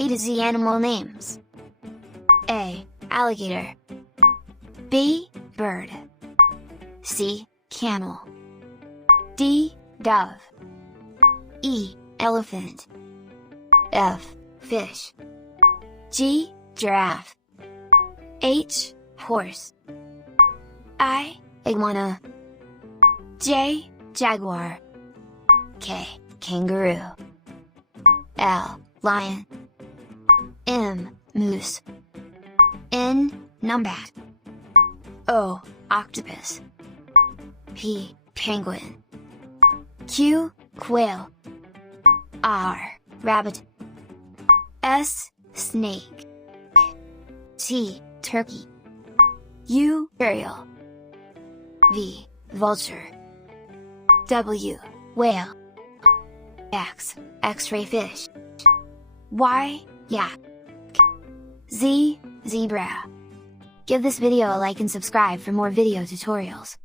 A to Z animal names. A. Alligator. B. Bird. C. Camel. D. Dove. E. Elephant. F. Fish. G. Giraffe. H. Horse. I. Iguana. J. Jaguar. K. Kangaroo. L. Lion. M. Moose. N. Numbat. O. Octopus. P. Penguin. Q. Quail. R. Rabbit. S. Snake. T. Turkey. U. Uriel. V. Vulture. W. Whale. X. X-ray fish. Y. Yak. Z. Zebra. Give this video a like and subscribe for more video tutorials.